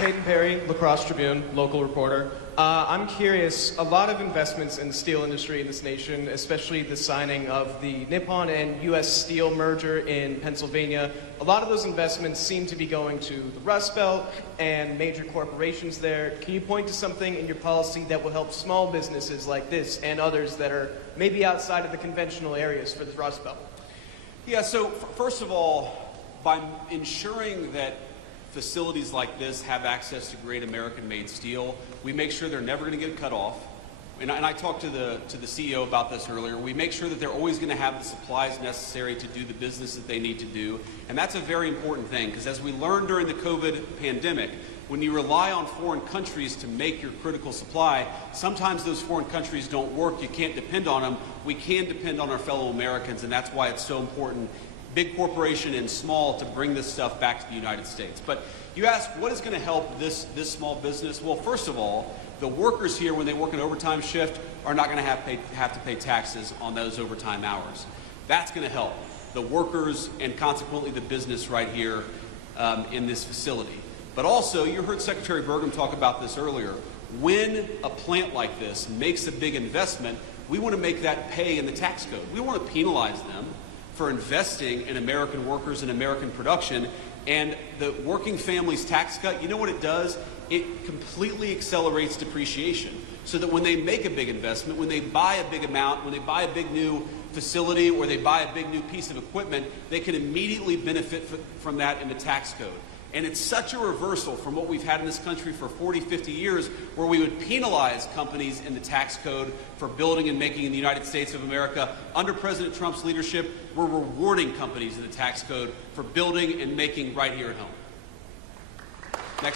Peyton Perry, La Crosse Tribune, local reporter. I'm curious, a lot of investments in the steel industry in this nation, especially the signing of the Nippon and U.S. Steel merger in Pennsylvania, a lot of those investments seem to be going to the Rust Belt and major corporations there. Can you point to something in your policy that will help small businesses like this and others that are maybe outside of the conventional areas for the Rust Belt? Yeah, so first of all, by ensuring that facilities like this have access to great American-made steel, we make sure they're never going to get cut off. And I talked to the CEO about this earlier. We make sure that they're always going to have the supplies necessary to do the business that they need to do. And that's a very important thing, because as we learned during the COVID pandemic, when you rely on foreign countries to make your critical supply, sometimes those foreign countries don't work. You can't depend on them. We can depend on our fellow Americans, and that's why it's so important, big corporation and small, to bring this stuff back to the United States. But you ask, what is going to help this small business? Well, first of all, the workers here, when they work an overtime shift, are not going to have to pay taxes on those overtime hours. That's going to help the workers and consequently the business right here in this facility. But also, you heard Secretary Burgum talk about this earlier. When a plant like this makes a big investment, we want to make that pay in the tax code. We want to penalize them for investing in American workers and American production. And the working families tax cut, you know what it does? It completely accelerates depreciation, so that when they make a big investment, when they buy a big amount, when they buy a big new facility or they buy a big new piece of equipment, they can immediately benefit from that in the tax code. And it's such a reversal from what we've had in this country for 40, 50 years, where we would penalize companies in the tax code for building and making in the United States of America. Under President Trump's leadership, we're rewarding companies in the tax code for building and making right here at home.